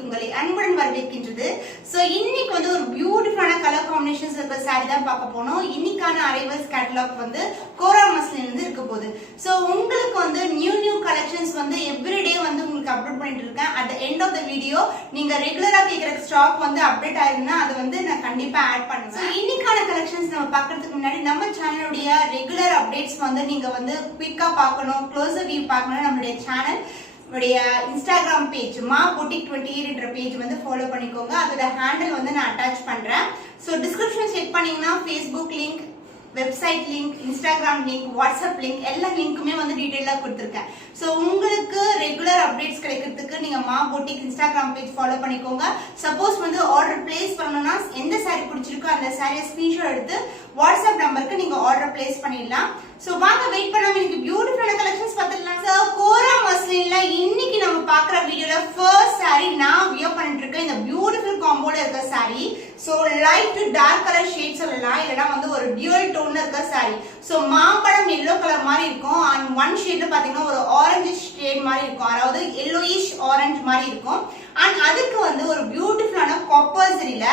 உங்களை அன்புடன் வரவேற்கின்றது. சோ இன்னைக்கு வந்து ஒரு பியூட்டிஃபுல்லான கலர் காம்பினேஷன்ஸ் இருக்க சாரி தான் பார்க்க போனோம். இன்னைக்கான அரைவல்ஸ் கேட்டலாக் வந்து கோரா மஸ்லின்ல இருந்து இருக்க போகுது. சோ உங்களுக்கு வந்து நியூ கலெக்ஷன்ஸ் வந்து எவ்ரிடே வந்து உங்களுக்கு அப்லோட் பண்ணிட்டு இருக்கேன். At the end of the video நீங்க ரெகுலரா கேக்குற ஸ்டாக் வந்து அப்டேட் ஆயிருந்தா அது வந்து நான் கண்டிப்பா ஆட் பண்ணுவேன். சோ இன்னைக்கான கலெக்ஷன்ஸ் நம்ம பார்க்கிறதுக்கு முன்னாடி நம்ம சேனலுடைய ரெகுலர் அப்டேட்ஸ் வந்து நீங்க வந்து குயிக்கா பார்க்கணும், க்ளோஸர் வியூ பார்க்கணும். நம்மளுடைய சேனல் இன்ஸ்டாகிராம் பேஜ் மா பொட்டிக் 28 என்ற பேஜ் வந்து ஃபாலோ பண்ணிக்கோங்க. அதோட ஹேண்டில் வந்து நான் அட்டாச் பண்றேன். சோ டிஸ்கிரிப்ஷன் செக் பண்ணீங்கன்னா Facebook link, website link, Instagram link, WhatsApp link எல்லா லிங்க்குமே வந்து டீடைலா கொடுத்துருக்கேன். சோ உங்களுக்கு ரெகுலர் அப்டேட்ஸ் கிடைக்கிறதுக்கு நீங்க மா பொட்டிக் இன்ஸ்டாகிராம் பேஜ் ஃபாலோ பண்ணிக்கோங்க. சப்போஸ் வந்து ஆர்டர் பிளேஸ் பண்ணணும்னா எந்த சாரி பிடிச்சிருக்கோ அந்த சாரியை ஸ்கிரீன்ஷாட் எடுத்து வாட்ஸ்அப் நம்பருக்கு நீங்க ஆர்டர் பிளேஸ் பண்ணிடலாம். சோ வாங்க வெயிட் பண்ணாம இன்னைக்கு பியூட்டிஃபுல்லான கலெக்ஷன்ஸ் பார்த்துடலாம். சோ கோரா மஸ்லின்ல இன்னைக்கு நம்ம பாக்குற வீடியோல ஃபர்ஸ்ட் சாரி நான் வியர் பண்ணிட்டு இருக்கேன். இந்த பியூட்டிஃபுல் காம்போல இருக்க sari. So light to dark colour shade சொல்லலாம், இல்லனா வந்து ஒரு டியூவல் டோன்ல இருக்க சாரி. சோ மாம்பழம் எல்லோ கலர் மாதிரி இருக்கும். அண்ட் ஒன் ஷேட்ல பாத்தீங்கன்னா ஒரு ஆரஞ்சு ஷேட் மாதிரி இருக்கும், அதாவது எல்லோயிஷ் ஆரஞ்சு மாதிரி இருக்கும். அண்ட் அதுக்கு வந்து ஒரு பியூட்டிஃபுல்லான காப்பர் ஜரியில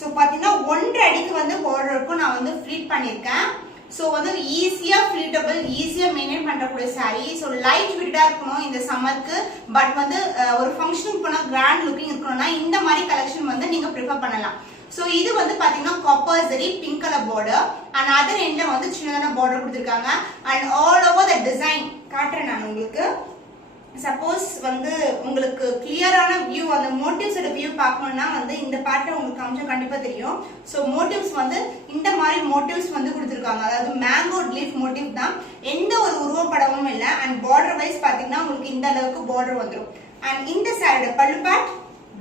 சோ பாத்தீங்கன்னா 1.5 அடிக்கு வந்து பார்டர் இருக்கும். நான் வந்து ஃபிளிட் பண்ணிருக்கேன். சோ வந்து ஈஸியா ஃபிளிட்டபிள், ஈஸியா மெயின்டைன் பண்றக்கூடிய சாரி. சோ லைட் வெயிட்டா இருக்கணும் இந்த சம்மருக்கு. பட் வந்து ஒரு ஃபங்க்ஷனுக்கு போனா கிராண்ட் லுக்கிங் இருக்கணும்னா இந்த மாதிரி கலெக்ஷன் வந்து நீங்க ப்ரிஃபர் பண்ணலாம். சோ இது வந்து பாத்தீங்கன்னா copper zari pink colour border and other எண்ட்ல வந்து சின்னதான பார்டர் கொடுத்திருக்காங்க. And all over the design காட்டுறேன் நான் உங்களுக்கு. சப்போஸ் வந்து உங்களுக்கு கிளியரான வியூ, அந்த மோட்டிவ்ஸோட வியூ பார்க்கணும்னா வந்து இந்த பார்ட்ல உங்களுக்கு காமிச்சா கண்டிப்பா தெரியும். சோ மோட்டிவ்ஸ் வந்து இந்த மாதிரி மோட்டிவ்ஸ் வந்து கொடுத்திருக்காங்க, அதாவது மேங்கோ லீஃப் மோட்டிவ் தான், எந்த ஒரு உருவப்படமும் இல்லை. அண்ட் பார்டர் வைஸ் பாத்தீங்கன்னா உங்களுக்கு இந்த அளவுக்கு பார்டர் வந்துடும். அண்ட் இந்த சாரியோட பல்லு part,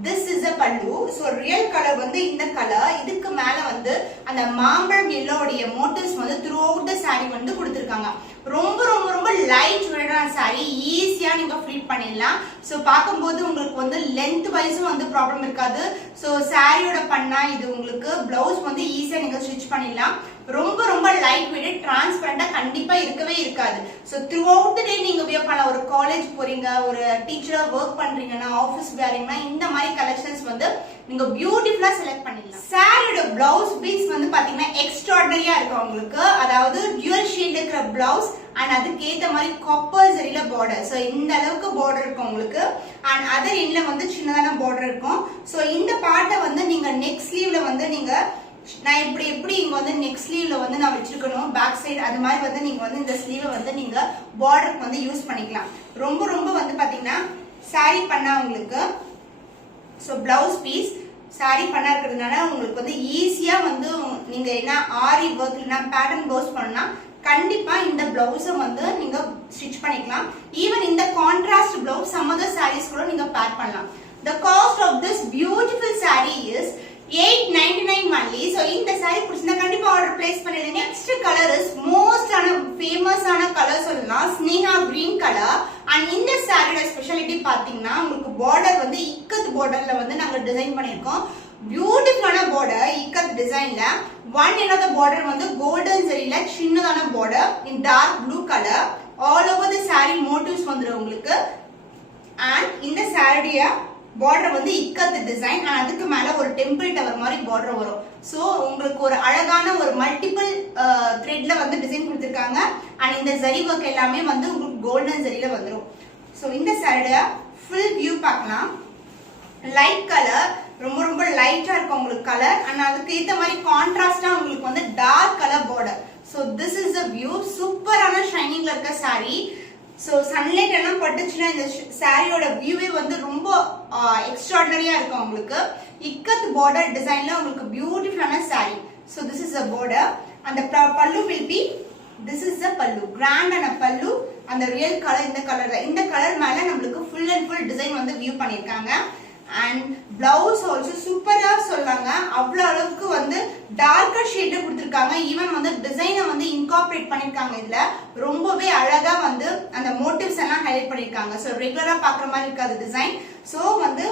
this is a pallu. so real color வந்து இந்த கலர். இதுக்கு மேல வந்து அந்த மாம்பழம் எல்லோடைய மோட்டிவ்ஸ் வந்து throughout the saree வந்து கொடுத்திருக்காங்க. ரொம்ப ரொம்ப ரொம்ப லைட் வெயிட்டான saree, ஈஸியா நீங்க ஃபிளிட் பண்ணிடலாம். சோ பாக்கும்போது உங்களுக்கு வந்து லென்த் வைஸும் வந்து ப்ராப்ளம் இருக்காது. சோ சாரியோட பண்ணா இது உங்களுக்கு பிளவுஸ் வந்து ஈஸியா நீங்க ஸ்டிச் பண்ணிடலாம். ரொம்ப ரொம்ப லைட் வெயிட், டிரான்ஸ்பரண்டா கண்டிப்பா இருக்கவே இருக்காது. சோ த்ரூ அவுட் தி டே நீங்க வியர் பண்ணலாம். ஒரு காலேஜ் போறீங்க, ஒரு டீச்சரா ஒர்க் பண்றீங்கன்னா, ஆபீஸ் வேறீங்கன்னா இந்த மாதிரி கலெக்ஷன்ஸ் வந்து நீங்க பியூட்டிஃபுல்லா செலக்ட் பண்ணிடலாம். சாரியோட பிளவுஸ் பீஸ் வந்து பாத்தீங்கன்னா எக்ஸ்ட்ராடனரியா இருக்கும் உங்களுக்கு, அதாவது டியூவல் ஷேட் இருக்கிற பிளவுஸ் அண்ட் அதுக்கு ஏத்த மாதிரி காப்பர் ஜரியில பார்டர். சோ இந்த அளவுக்கு பார்டர் இருக்கும் உங்களுக்கு. அண்ட் அதர் எண்ட்ல வந்து சின்னதான பார்டர் இருக்கும். சோ இந்த பார்ட்டை வந்து நீங்க நெக் ஸ்லீவ்ல வந்து நீங்க நான் எப்படி இங்க வந்து நெக் ஸ்லீவ்ல வந்து நான் வச்சிருக்கணும் பேக் சைடு, அது மாதிரி வந்து நீங்க வந்து இந்த ஸ்லீவ் வந்து நீங்க பார்டருக்கு வந்து யூஸ் பண்ணிக்கலாம். ரொம்ப ரொம்ப வந்து பாத்தீங்கன்னா சாரி பண்ணா உங்களுக்கு சோ பிளவுஸ் பீஸ் சாரி பண்ணா இருக்கிறதுனால உங்களுக்கு வந்து ஈஸியா வந்து நீங்க என்ன ஆரி ஒர்க் இல்லைன்னா பேட்டர்ன் பிளவுஸ் பண்ணா கண்டிப்பா இந்த பிளவுஸை வந்து நீங்க ஸ்டிச் பண்ணிக்கலாம். ஈவன் இந்த contrast blouse some other saris கூட நீங்க பேர் பண்ணலாம். The cost of this beautiful saree is 899 only. so இந்த saree பிடிச்சிருந்தா கண்டிப்பா ஆர்டர் பிளேஸ் பண்ணிடுங்க. நெக்ஸ்ட் கலர் இஸ் மோஸ்ட் ஃபேமஸான கலர் சொல்லலாம், ஸ்னேகா கிரீன் கலர். அண்ட் இந்த சாரியோட ஸ்பெஷாலிட்டி பாத்தீங்கன்னா உங்களுக்கு பார்டர் வந்து இக்கத் பார்டர்ல வந்து நாங்க டிசைன் பண்ணிருக்கோம். பியூட்டிஃபுல்லான பார்டர் இக்கத் டிசைன்ல. One end of the border வந்து கோல்டன் ஜரியில சின்னதான border in dark blue colour. All over the saree motifs வந்துரும் உங்களுக்கு. அண்ட் இந்த சாரியோட பார்டர் வந்து இக்கத் டிசைன் அண்ட் அதுக்கு மேல ஒரு டெம்பிள் டவர் மாதிரி பார்டர் வரும். சோ உங்களுக்கு ஒரு அழகான ஒரு மல்டிபிள் த்ரெட்ல வந்து டிசைன் கொடுத்திருக்காங்க. அண்ட் இந்த ஜரி ஒர்க் எல்லாமே வந்து உங்களுக்கு கோல்டன் ஜரியில வந்துரும். சோ இந்த சாரியோட ஃபுல் வியூ பார்க்கலாம். லைட் கலர், ரொம்ப ரொம்ப லைட்டா இருக்கும் உங்களுக்கு கலர். அண்ட் அதுக்கு ஏத்த மாதிரி கான்ட்ராஸ்டா உங்களுக்கு வந்து dark colour border. So this is the view. சூப்பரான ஷைனிங்ல இருக்க சாரி. சோ சன்லைட் எல்லாம் பட்டுச்சுன்னா இந்த சாரியோட வியூவே வந்து ரொம்ப எக்ஸ்ட்ராடனரியா இருக்கும் உங்களுக்கு. இக்கத் பார்டர் டிசைன்ல உங்களுக்கு பியூட்டிஃபுல்லான sorry. So this is a border and the pallu will be this is the pallu, grand and a pallu. அந்த ரியல் கலர் இந்த கலர்ல, இந்த கலர் மேல நம்மளுக்கு ஃபுல் அண்ட் ஃபுல் டிசைன் வந்து வியூ பண்ணிருக்காங்க. அண்ட் பிளவுஸ் ஆல்சோ சூப்பரா சொல்லாங்க, அவ்வளவு அளவுக்கு வந்து டார்க்கர் ஷேட் கொடுத்திருக்காங்க. ஈவன் வந்து டிசைனை வந்து இன்கார்பரேட் பண்ணிருக்காங்க. இதுல ரொம்பவே அழகா வந்து அந்த மோட்டிவ்ஸ் எல்லாம் ஹைலைட் பண்ணிருக்காங்க. சோ ரெகுலரா பாக்குற மாதிரி இருக்காது டிசைன். சோ வந்து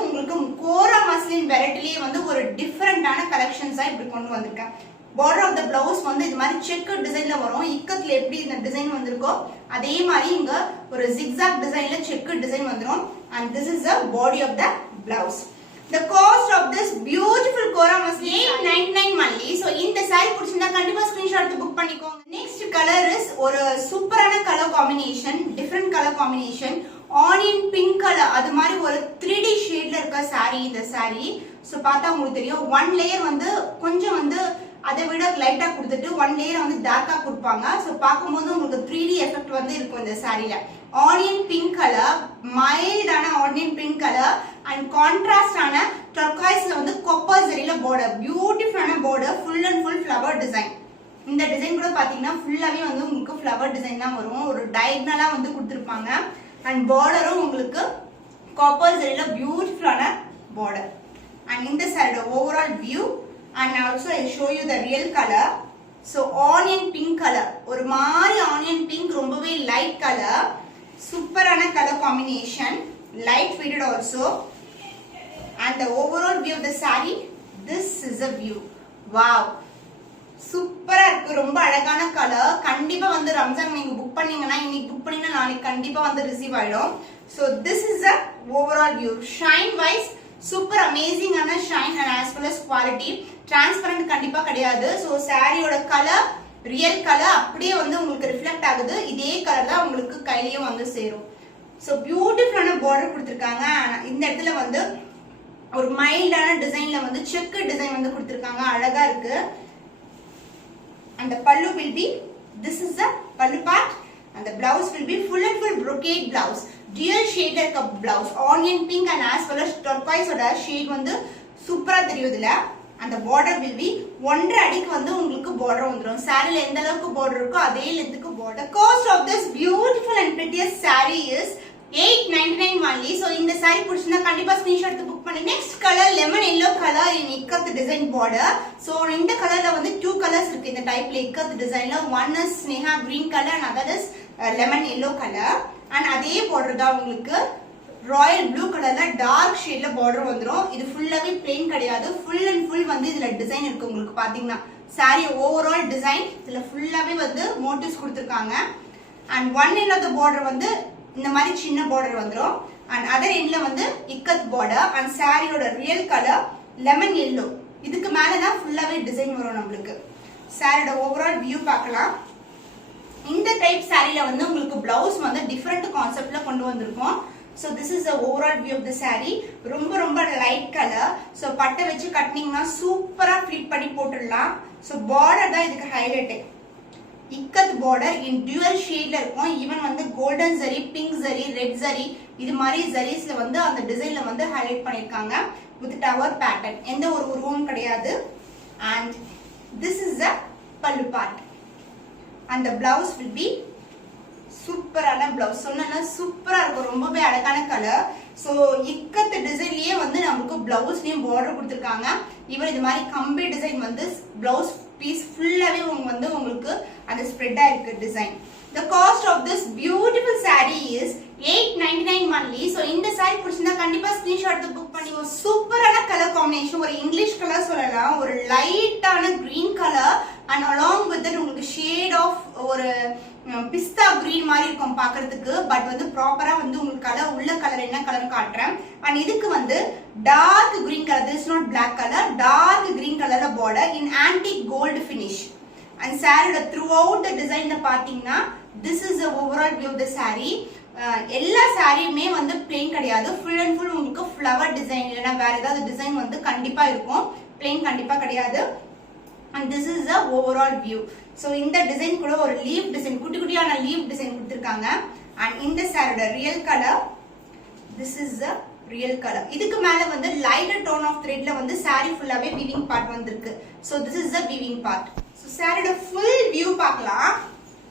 வெரைட்டிலேயே வந்து ஒரு டிஃபரெண்டான கலெக்ஷன்ஸா இப்படி கொண்டு வந்திருக்கேன். பார்டர் ஆஃப் த பிளவுஸ் வந்து இது மாதிரி செக்கர் டிசைன்ல வரும். இக்கத்துல எப்படி இந்த டிசைன் வந்திருக்கோ அதே மாதிரி இங்க ஒரு ஜிக்ஸாக் டிசைன்ல செக்கர் டிசைன் வந்துரும். And this is the body of the blouse. The cost of this beautiful Kora muslin 899 only. So இந்த saree பிடிச்சிருந்தா கண்டிப்பா ஸ்கிரீன்ஷாட் எடுத்து புக் பண்ணிக்கோங்க. Next color is ஒரு சூப்பரான colour combination, different colour combination, onion pink colour. அது மாதிரி ஒரு 3D ஷேட்ல இருக்க saree இந்த saree. சோ பார்த்தா உங்களுக்கு தெரியும். ஒன் லேயர் வந்து கொஞ்சம் வந்து அதை விட லைட்டா கொடுத்துட்டு ஒன் லேயர் வந்து டார்க்கா கொடுப்பாங்க. சோ பாக்கும்போது உங்களுக்கு 3D எஃபெக்ட் வந்து இருக்கும் இந்த சாரில. ஆனியன் பிங்க் கலர், மைல்டான ஆனியன் பிங்க் கலர் அண்ட் கான்ட்ராஸ்டான டர்காய்ஸ்ல வந்து கொப்பர் ஜரியில பார்டர், பியூட்டிஃபுல்லான border, full and full flower design. இந்த டிசைன் கூட பாத்தீங்கன்னா ஃபுல்லாவே வந்து உங்களுக்கு ஃப்ளவர் டிசைன் தான் வரும். ஒரு டயகனலா வந்து கொடுத்திருப்பாங்க. அண்ட் பார்டரும் உங்களுக்கு காப்பர் ஜரியில பியூட்டிஃபுல்லான பார்டர். அண்ட் இந்த சாரியோட overall view. And also I show you the real color. So onion pink color, ஒரு மாதிரி onion pink, ரொம்பவே light color, சூப்பரான color combination, light weighted also. And the overall view of the saree, this is a view. Wow, சூப்பரா இருக்கு, ரொம்ப அழகான colour. கண்டிப்பா வந்து ரம்ஜான் நீங்க புக் பண்ணீங்கன்னா இன்னைக்கு புக் பண்ணீங்கன்னா நாளைக்கு கண்டிப்பா வந்து ரிசீவ் ஆயிடும். So this is the overall view. Shine wise super அமேசிங்கான shine and as well as quality. Transparent கண்டிப்பா கிடையாது. ஸோ சாரியோட கலர் ரியல் கலர் அப்படியே வந்து உங்களுக்கு ரிஃப்ளெக்ட் ஆகுது. இதே கலர் தான் உங்களுக்கு கையிலயும் வந்து சேரும். ஸோ பியூட்டிஃபுல்லான பார்டர் கொடுத்துருக்காங்க. இந்த இடத்துல வந்து ஒரு மைல்டான டிசைன்ல வந்து செக் டிசைன் வந்து கொடுத்துருக்காங்க, அழகா இருக்கு. And the pallu will be, this is the pallu part. And the blouse will be full and full brocade blouse, dual shade like a blouse, onion pink and as well as turquoise oda shade வந்து சூப்பரா தெரியுதுல. And the border will be 1.5 அடிக்கு வந்து உங்களுக்கு border வந்துரும். சாரில எந்த அளவுக்கு border இருக்கோ அதே லென்த்துக்கு border. The cost of this beautiful and prettiest saree is 899 only. So இந்த saree பிடிச்சிருந்தா கண்டிப்பா ஸ்கிரீன்ஷாட் எடுத்து புக் பண்ணி. Next color lemon yellow color in ikat design border. So இந்த கலர்ல வந்து 2 கலர்ஸ் இருக்கு இந்த டைப்ல ikat designல. One is Sneha green color and other is lemon yellow color. And அதே border தான் உங்களுக்கு ராயல் ப்ளூ கலர்ல டார்க் ஷேட்ல பார்டர் வந்துரும். இது ஃபுல்லாவே பிளெயின் கிடையாது, ஃபுல் அண்ட் ஃபுல் வந்து இதுல டிசைன் இருக்கு. உங்களுக்கு பாத்தீங்கன்னா சாரி ஓவரால் டிசைன் இதுல ஃபுல்லாவே வந்து மோட்டிவ்ஸ் கொடுத்திருக்காங்க. And one end of the border வந்து இந்த மாதிரி சின்ன பார்டர் வந்துரும். அண்ட் அதர் எண்ட்ல வந்து இக்கத் பார்டர். அண்ட் சாரியோட ரியல் கலர் லெமன் எல்லோ. இதுக்கு மேலதான் ஃபுல்லாவே டிசைன் வரும் நம்மளுக்கு. சாரியோட ஓவரால் வியூ பார்க்கலாம். இந்த டைப் சாரில வந்து உங்களுக்கு பிளவுஸ் வந்து டிஃபரெண்ட் கான்செப்ட்ல கொண்டு வந்திருக்கோம். So this is the overall view of the saree. ரொம்ப ரொம்ப லைட் கலர். So பட்டை வச்சு கட்டினீங்கன்னா சூப்பரா ஃபிளிட் பண்ணி போட்டுடலாம். So border தான் இதுக்கு highlight. Ikat border in dual shadeல இருக்கும். ஈவன் வந்து golden zari, pink zari, red zari, இது மாதிரி ஜரிஸ்ல வந்து அந்த டிசைன்ல வந்து ஹைலைட் பண்ணிருக்காங்க with tower pattern. எந்த ஒரு உருவமும் கிடையாது. And this is the pallu part. And the blouse will be சூப்பரான பிளவுஸ். சொன்னா சூப்பரா இருக்கும், ரொம்பவே அழகான கலர். சோ இக்கத் டிசைன்லயே வந்து நமக்கு பிளவுஸ்லயும் பார்டர் கொடுத்திருக்காங்க. ஈவன் இது மாதிரி கம்பி டிசைன் வந்து பிளவுஸ் பீஸ் ஃபுல்லாவே வந்து உங்களுக்கு அந்த ஸ்ப்ரெட் ஆயிருக்கு design. The cost of this beautiful saree is 899 only. So இந்த saree பிடிச்சிருந்தா கண்டிப்பா ஸ்கிரீன்ஷாட் எடுத்து புக் பண்ணி. சூப்பரான கலர் காம்பினேஷன், ஒரு இங்கிலீஷ் கலர் சொல்லலாம், ஒரு லைட்டான green colour and along with உங்களுக்கு ஷேட் ஆஃப் ஒரு பிஸ்தா கிரீன் மாதிரி இருக்கும் பாக்குறதுக்கு. பட் வந்து ப்ராப்பரா வந்து உங்களுக்கு கலர் உள்ள கலர் என்ன கலர் காட்டுறேன். அண்ட் இதுக்கு வந்து dark green colour, this not black colour, dark green கலர்ல border in antique gold finish. And சாரியோட த்ரூ அவுட் த டிசைன்ல பாத்தீங்கன்னா this is the overall view of the sari. எல்லா சாரியுமே வந்து பிளெயின் கிடையாது, ஃபுல் அண்ட் ஃபுல் உங்களுக்கு ஃப்ளவர் டிசைன் இல்லைன்னா வேற ஏதாவது டிசைன் வந்து கண்டிப்பா இருக்கும், பிளெயின் கண்டிப்பா கிடையாது. And this is the overall view. So இந்த டிசைன் கூட ஒரு லீவ் டிசைன், குட்டி குட்டியான லீவ் டிசைன் கொடுத்திருக்காங்க. And இந்த சாரியோட real colour, this is the real color. இதுக்கு மேல வந்து lighter tone of threadல வந்து saree ஃபுல்லாவே weaving part வந்திருக்கு. So this is the weaving part. So சாரியோட full view பார்க்கலாம்.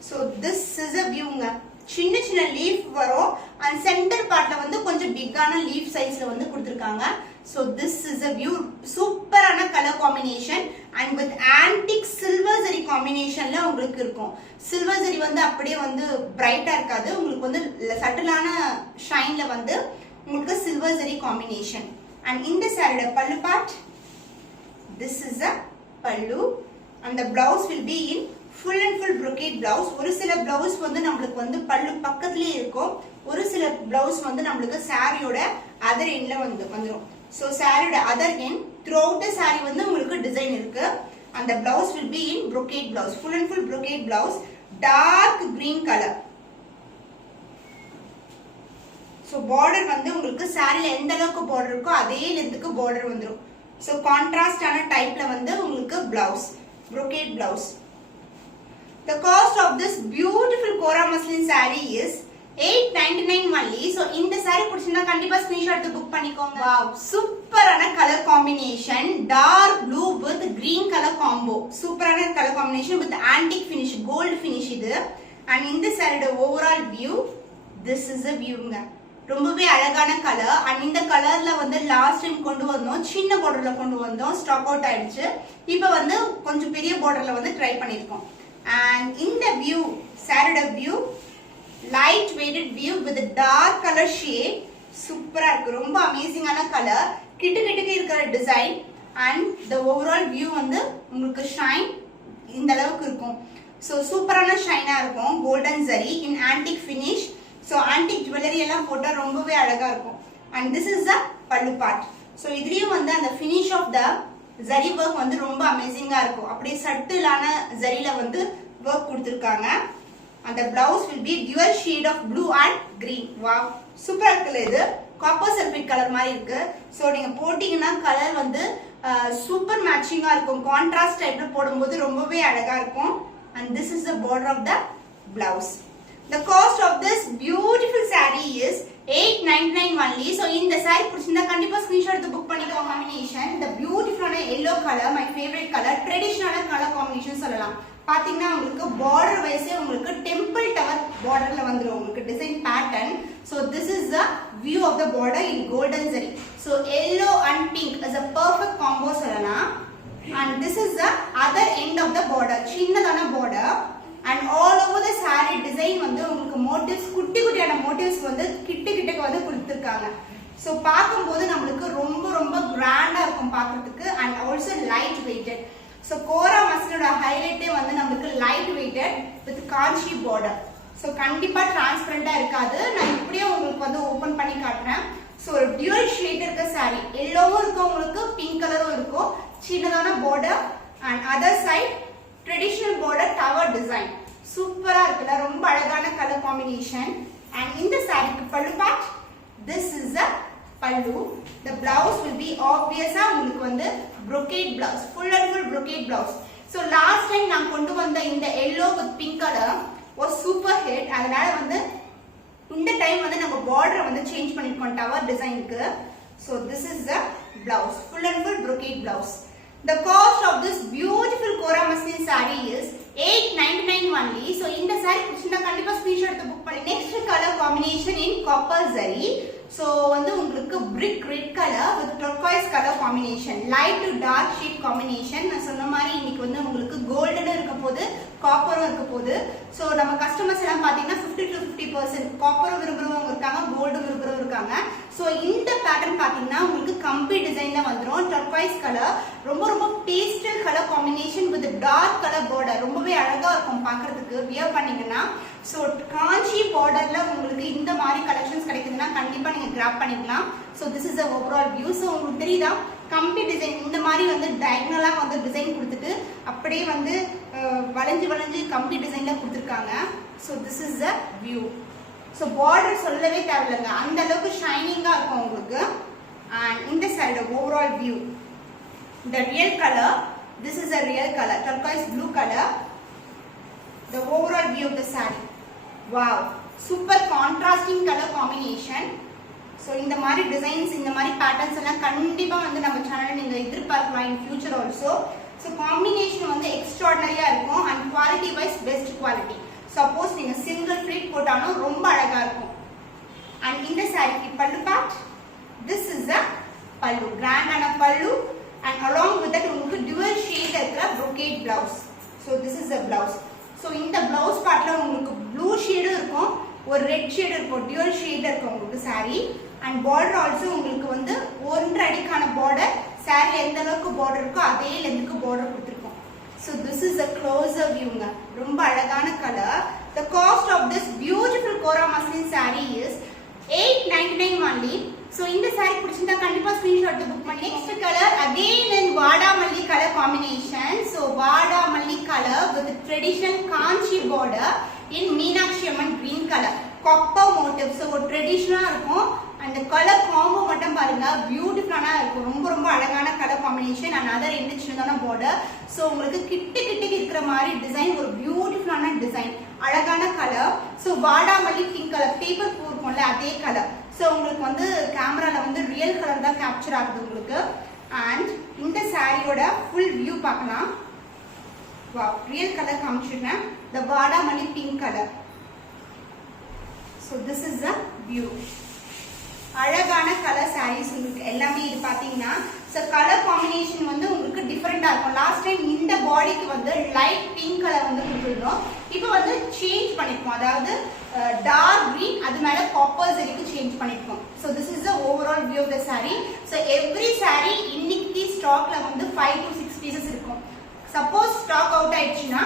So this is a viewங்க. சின்ன சின்ன லீஃப் வரும். அண்ட் சென்டர் பார்ட்ல வந்து கொஞ்சம் பிக்கான லீஃப் சைஸ்ல வந்து கொடுத்திருக்காங்க. So this is a view. சூப்பரான colour combination and with antique silver zari காம்பினேஷன்ல உங்களுக்கு இருக்கும். சில்வர் ஜரி வந்து அப்படியே வந்து பிரைட்டா இருக்காது, உங்களுக்கு வந்து சட்டிலான ஷைன்ல வந்து உங்களுக்கு silver zari combination. and in the saree pallu part, this is a pallu and the blouse will be in full and full brocade blouse. ஒரு சில blouse வந்து நமக்கு வந்து பல்லு பக்கத்துலயே இருக்கும், ஒரு சில blouse வந்து நமக்கு சாரியோட other endல வந்துரும். So சாரியோட other end throughout the saree வந்து உங்களுக்கு டிசைன் இருக்கு and the blouse will be in brocade blouse, full and full brocade blouse, dark green color. So border வந்து உங்களுக்கு சாரில எந்த அளவுக்கு border இருக்கோ அதே லெந்த்க்கு border வந்துரும். So contrast ஆன டைப்ல வந்து உங்களுக்கு blouse, brocade blouse. The cost of this beautiful Kora muslin saree is 899 only. So இந்த saree பிடிச்சிருந்தா கண்டிப்பா ஸ்கிரீன்ஷாட் எடுத்து புக் பண்ணிக்கோங்க. வாவ், சூப்பரான colour combination, dark blue with green colour combo. சூப்பரான colour combination with antique finish, gold finish இது. And இந்த சாரியோட overall view, this is a viewங்க. ரொம்பவே அழகான கலர். அண்ட் இந்த கலர்ல வந்து லாஸ்ட் டைம் கொண்டு வந்தோம், சின்ன பார்டர்ல கொண்டு வந்தோம், ஸ்டாக் அவுட் ஆயிடுச்சு. இப்போ வந்து கொஞ்சம் பெரிய பார்டர்ல வந்து ட்ரை பண்ணிருக்கோம். அண்ட் இந்த வியூ, சாரியோட view light weighted view with dark colour shade, சூப்பரா இருக்கு. ரொம்ப அமேசிங்கான கலர், கிட்ட இருக்கிற design and the overall view வந்து உங்களுக்கு ஷைன் இந்த அளவுக்கு இருக்கும். ஸோ சூப்பரான ஷைனா இருக்கும். Golden zari in antique finish. So antique jewellery எல்லாம் போட்டா ரொம்பவே அழகா இருக்கும். அண்ட் திஸ் இஸ் த பல்லு பார்ட். ஸோ இதுலயும் வந்து அந்த finish of the zari work வந்து ரொம்ப அமேசிங்கா இருக்கும். அப்படியே சட்டிலான ஜரியில வந்து ஒர்க் கொடுத்துருக்காங்க. அந்த blouse will be dual shade of blue and green. Wow, சூப்பரா இருக்குல்ல. இது காப்பர் சல்ஃபேட் கலர் மாதிரி இருக்கு. சோ நீங்க போட்டீங்கன்னா கலர் வந்து சூப்பர் மேட்சிங்கா இருக்கும். கான்ட்ராஸ்ட் டைப்ல போடும்போது ரொம்பவே அழகா இருக்கும். and this is the border of the blouse. The cost of this beautiful saree is 899 only. so இந்த saree பிடிச்சிருந்தா கண்டிப்பா ஸ்கிரீன்ஷாட் எடுத்து புக் பண்ணிக்கோங்க. Combination, the beautiful yellow color, my favorite color, traditional color combination சொல்லலாம். பாத்தீங்கன்னா உங்களுக்கு border வைஸே உங்களுக்கு temple tower borderல வந்துரும் உங்களுக்கு design pattern. so this is the view of the border in golden zari. so yellow and pink is a perfect combo சொல்லலாம். and this is the other end of the border, சின்னதான border. and all over the saree design வந்து உங்களுக்கு motifs, குட்டி குட்டியான motifs வந்து கிட்ட வந்து கொடுத்திருக்காங்க. so பாக்கும்போது நமக்கு ரொம்ப ரொம்ப கிராண்டா இருக்கும் பார்க்கிறதுக்கு. and also light weighted. so Kora muslinoட ஹைலைட்டே வந்து நமக்கு light weighted with Kanchi border. so கண்டிப்பா டிரான்ஸ்பரண்டா இருக்காது. நான் இப்படியே உங்களுக்கு வந்து ஓபன் பண்ணி காட்டுறேன். so ஒரு dual shade இருக்க saree, yellowவும் இருக்கும் உங்களுக்கு, pink கலரும் இருக்கும், சின்னதான border and other side traditional border tower design. சூப்பரா இருக்குல, ரொம்ப அழகான கலர் காம்பினேஷன். and இந்த சாரிக்கு பல்லு part, this is the pallu. the blouse will be obviously உங்களுக்கு வந்து brocade blouse, full and full brocade blouse. so last time நான் கொண்டு வந்த இந்த yellow with pink color was super hit. அதனால வந்து இந்த டைம் வந்து நம்ம border வந்து சேஞ்ச் பண்ணிருக்கோம் டவர் டிசைனுக்கு. so this is the blouse, full and full brocade blouse. the cost of this beautiful Kora muslin saree is 899 only. so இந்த saree பிடிச்சிருந்தா கண்டிப்பா ஸ்கிரீன்ஷாட் எடுத்து புக் பண்ணி. next color combination in copper zari. so வந்து உங்களுக்கு brick red color with turquoise color combination, light to dark shade combination. நான் சொன்ன மாதிரி இன்னைக்கு வந்து உங்களுக்கு கோல்டன் இருக்க போது, காப்பரும் இருக்க போது. so நம்ம கஸ்டமர்ஸ் எல்லாம் பாத்தீங்கன்னா 50 to 50% காப்பரும் விரும்புறவங்க இருக்காங்க, கோல்டும் விரும்புறவங்க இருக்காங்க. so இந்த பேட்டர்ன் பாத்தீங்கன்னா உங்களுக்கு கம்பி டிசைன்ல வந்துரும். turquoise color, ரொம்ப ரொம்ப pastel colour combination with dark colour border, ரொம்பவே அழகா இருக்கும் பார்க்கிறதுக்கு வியர் பண்ணீங்கன்னா. so காஞ்சி borderல உங்களுக்கு இந்த மாதிரி கலெக்ஷன்ஸ் கிடைக்குதுன்னா கண்டிப்பா நீங்க கிராப் பண்ணிக்கலாம். so this is the overall view. so உங்களுக்கு தெரியுதா, கம்பி டிசைன் இந்த மாதிரி வந்து டயகனலா வந்து டிசைன் கொடுத்துட்டு அப்படியே வந்து வளைஞ்சு வளைஞ்சு கம்பி டிசைன்ல கொடுத்துருக்காங்க. so this is the view. so border சொல்லவே தேவையில்லைங்க, அந்த அளவுக்கு ஷைனிங்கா இருக்கும் உங்களுக்கு. and இந்த side overall view, the real color, this is a real color, turquoise blue color, the overall view of the saree. wow, super contrasting color combination. so இந்த மாதிரி designs, இந்த மாதிரி பேட்டர்ன்ஸ் எல்லாம் கண்டிப்பா வந்து நம்ம சேனல்ல நீங்க எதிர்பார்க்கலாம் in future also. so combination வந்து எக்ஸ்ட்ராஆர்டினரியா இருக்கும் and quality wise best quality. suppose நீங்க single pleat போட்டாலும் ரொம்ப அழகா இருக்கும். and இந்த saree பல்லு part, this is the pallu, grand ஆன pallu. and along with that உங்களுக்கு dual shade இருக்கிற brocade blouse. so this is the blouse. so இந்த blouse பார்ட்ல உங்களுக்கு blue shade இருக்கும், ஒரு red shade இருக்கும், dual shade இருக்கும் உங்களுக்கு saree. அண்ட் பார்டர் ஆல்சோ உங்களுக்கு வந்து 1.5 அடிக்கான பார்டர், saree எந்த அளவுக்கு பார்டர் இருக்கோ அதே லென்த்துக்கு பார்டர் கொடுத்துருக்கோம். So this is a closer வியூங்க. ரொம்ப அழகான colour. The cost of this beautiful Kora muslin saree is 899 only. So இந்த saree பிடிச்சிருந்தா கண்டிப்பா ஸ்கிரீன்ஷாட் புக் பண்ணி. Next color again in வாடாமல்லி color combination. So வாடாமல்லி color with traditional Kanchi border in Meenakshi Amman green color. copper motif. So ஒரு ட்ரெடிஷனலா இருக்கும். அந்த colour combo மட்டும் பாருங்க பியூட்டிஃபுல்லான இருக்கும். ரொம்ப ரொம்ப அழகான கலர் காம்பினேஷன். அண்ட் அதர் எந்த சின்னதான பார்டர். ஸோ உங்களுக்கு கிட்ட இருக்கிற மாதிரி டிசைன், ஒரு பியூட்டிஃபுல்லான டிசைன், அழகான கலர். ஸோ வாடாமல்லி பிங்க் கலர், பேப்பர் பூ இருக்கும்ல அதே கலர். ஸோ உங்களுக்கு வந்து கேமரால வந்து ரியல் கலர் தான் கேப்சர் ஆகுது உங்களுக்கு. அண்ட் இந்த சாரியோட ஃபுல் வியூ பார்க்கலாம். வாவ், ரியல் கலர் காமிச்சிடுறேன். the வாடாமல்லி pink colour. So this is the view. அழகான கலர் சாரீஸ் உங்களுக்கு எல்லாமே இது பாத்தீங்கன்னா. ஸோ கலர் காம்பினேஷன் வந்து உங்களுக்கு டிஃப்ரெண்டா இருக்கும். லாஸ்ட் டைம் இந்த பாடிக்கு வந்து லைட் பிங்க் கலர் வந்து கொடுத்துருந்தோம். இப்போ வந்து சேஞ்ச் பண்ணிருக்கோம். அதாவது டார்க் கிரீன், அது மேல காப்பர் ஜெரிக்கு சேஞ்ச் பண்ணிருக்கோம். So this is the overall view of the sari. So every sari இன்னைக்கு ஸ்டாக்ல வந்து 5 to 6 பீசஸ் இருக்கும். சப்போஸ் ஸ்டாக் அவுட் ஆயிடுச்சுன்னா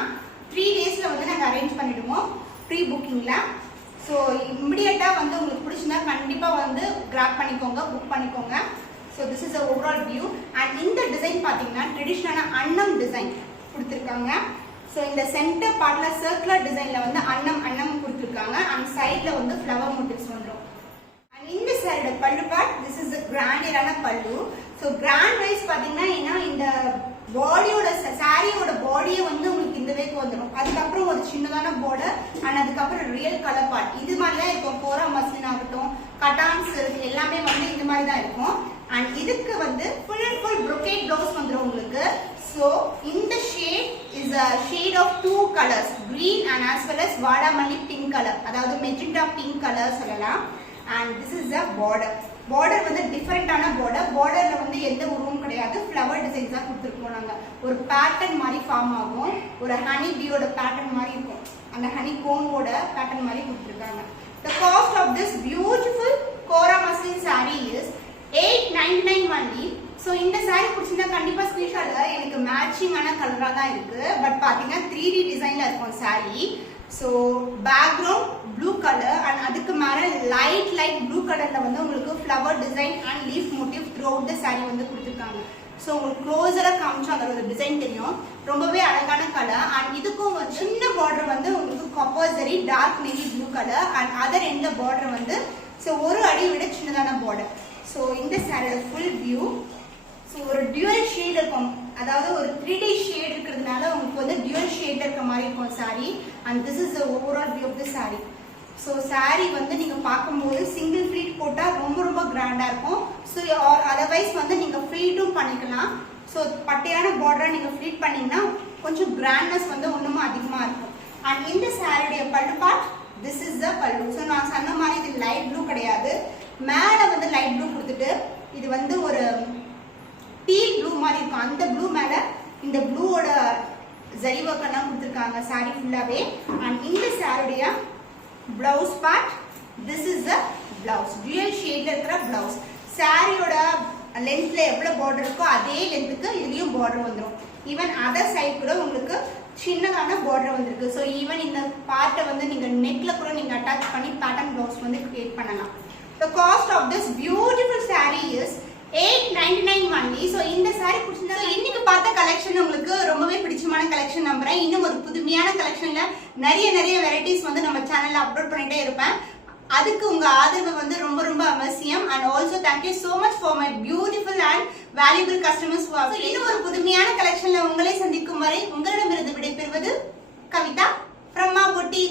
3 daysல வந்து நாங்கள் அரேஞ்ச் பண்ணிடுவோம் ப்ரீ புக்கிங்ல. ஸோ இமிடியட்டா வந்து உங்களுக்கு பிடிச்சிருந்தா கண்டிப்பா வந்து கிராப் பண்ணிக்கோங்க, புக் பண்ணிக்கோங்க. So this is overall view. And இந்த டிசைன் பார்த்தீங்கன்னா ட்ரெடிஷ்னலான அன்னம் டிசைன் கொடுத்துருக்காங்க. ஸோ இந்த சென்டர் பார்ட்ல சர்க்குலர் டிசைன்ல வந்து அன்னம் கொடுத்துருக்காங்க. அண்ட் சைட்ல வந்து ஃப்ளவர் மோட்டிவ்ஸ் வந்துடும். அண்ட் இந்த சாரியோட பல்லு பார்ட், திஸ் இஸ் கிராண்டியரான பல்லு. ஸோ கிராண்ட் வைஸ் பார்த்தீங்கன்னா ஏன்னா இந்த பாடியோட சாரியோட பாடியே வந்து உங்களுக்கு இந்த வேக்கு வந்துடும். அதுக்கப்புறம் ஒரு சின்னதான பார்டர் அண்ட் அதுக்கப்புறம் ரியல் கலர் பார்ட். இது மாதிரி தான் இருக்கும். கோரா மஸ்லின் ஆகட்டும், கட்டான் சில்க் எல்லாமே வந்து இந்த மாதிரி தான் இருக்கும். அண்ட் இதுக்கு வந்து full and full brocade blouse வந்துடும் உங்களுக்கு. ஸோ இந்த shade is a shade of 2 colors, green and as well as வாடாமல்லி பிங்க் கலர், அதாவது மெஜெண்டா பிங்க் கலர் சொல்லலாம். And this is the border. Border வந்து டிஃபரெண்டான பார்டர். பார்டர்ல வந்து எந்த உருவமும் கிடையாது, ஃப்ளவர் டிசைன்ஸ் தான் கொடுத்துருக்கோம். நாங்க ஒரு பேட்டர்ன் மாதிரி ஃபார்ம் ஆகும். ஒரு ஹனி பீயோட பேட்டர்ன் மாதிரி இருக்கும். அந்த ஹனி கோம்போட பேட்டர்ன் மாதிரி கொடுத்துருக்காங்க. The cost of this beautiful Kora muslin saree is 899 only. So இந்த சாரீ பிடிச்சிருந்தா கண்டிப்பா ஸ்கிரீன்ஷாட்ல எனக்கு மேட்சிங்கான கலரா தான் இருக்கு. பட் பாத்தீங்கன்னா 3D டிசைன்ல இருக்கும் sari. So background blue colour and அதுக்கு மேல லைட் ப்ளூ கலர்ல வந்து உங்களுக்கு flower design and leaf motive through out the sari வந்து கொடுத்துருக்காங்க. ஸோ உங்களுக்கு க்ளோஸரா காமிச்சா அதோட டிசைன் தெரியும். ரொம்பவே அழகான கலர். அண்ட் இதுக்கும் ஒரு சின்ன பார்டர் வந்து உங்களுக்கு copper zari dark navy blue colour and other எந்த பார்டர் வந்து ஸோ ஒரு அடி விட சின்னதான பார்டர். ஸோ இந்த சாரியோட ஃபுல் வியூ. ஸோ ஒரு டியூவல் ஷேட் இருக்கும். அதாவது ஒரு 3D ஷேட் இருக்கிறதுனால உங்களுக்கு வந்து டியூவல் ஷேட்ல இருக்க மாதிரி இருக்கும் sari. And this is the overall view of the sari. So sari வந்து நீங்க பார்க்கும்போது சிங்கிள் ஃப்ளீட் போட்டா ரொம்ப ரொம்ப கிராண்டா இருக்கும். ஸோ அதர்வைஸ் வந்து நீங்க ஃப்ளீட்டும் பண்ணிக்கலாம். ஸோ பட்டையான பார்டரா நீங்க ஃப்ளீட் பண்ணீங்கன்னா கொஞ்சம் கிராண்ட்னஸ் வந்து இன்னமும் அதிகமா இருக்கும். அண்ட் இந்த சாரியுடைய பல்லு பார்ட், திஸ் இஸ் த பல்லு. ஸோ நான் சொன்ன மாதிரி இது லைட் ப்ளூ கிடையாது. மேல வந்து லைட் ப்ளூ கொடுத்துட்டு இது வந்து ஒரு டீல் ப்ளூ மாதிரி இருக்கும். அந்த ப்ளூ மேல இந்த ப்ளூவோட ஜரி ஒர்க் எல்லாம் கொடுத்துருக்காங்க சாரி ஃபுல்லாவே. அண்ட் இந்த சாரியுடைய blouse part, this is the blouse. Dual ஷேட்ல இருக்கிற பிளவுஸ். சாரியோட லென்த்ல எவ்வளவு பார்டர் இருக்கோ அதே லென்த்துக்கு இதுலயும் பார்டர் வந்துடும். ஈவன் அதர் சைட் கூட உங்களுக்கு சின்னதான பார்டர் வந்திருக்கு. ஸோ ஈவன் இந்த பார்ட்டை வந்து நீங்க நெக்ல கூட நீங்க அட்டாச் பண்ணி பேட்டர்ன் பிளவுஸ் வந்து கிரியேட் பண்ணலாம். The cost of this beautiful saree is 899 only. So இந்த saree பிடிச்சிருந்தா இன்னைக்கு பார்த்த கலெக்ஷன் உங்களுக்கு ரொம்பவே பிடிச்சமான கலெக்ஷன் நம்புறேன். இன்னும் ஒரு புதுமையான கலெக்ஷன்ல நிறைய வெரைட்டிஸ் வந்து நம்ம சேனல்ல அப்லோட் பண்ணிட்டே இருப்பேன். அதுக்கு உங்க ஆதரவு வந்து ரொம்ப ரொம்ப அவசியம். And also thank you so much for my beautiful and valuable customers who have. இன்னும் ஒரு புதுமையான கலெக்ஷன்ல உங்களை சந்திக்கும் வரை உங்களிடமிருந்து விடைபெறுவது கவிதா from Ma Boutique.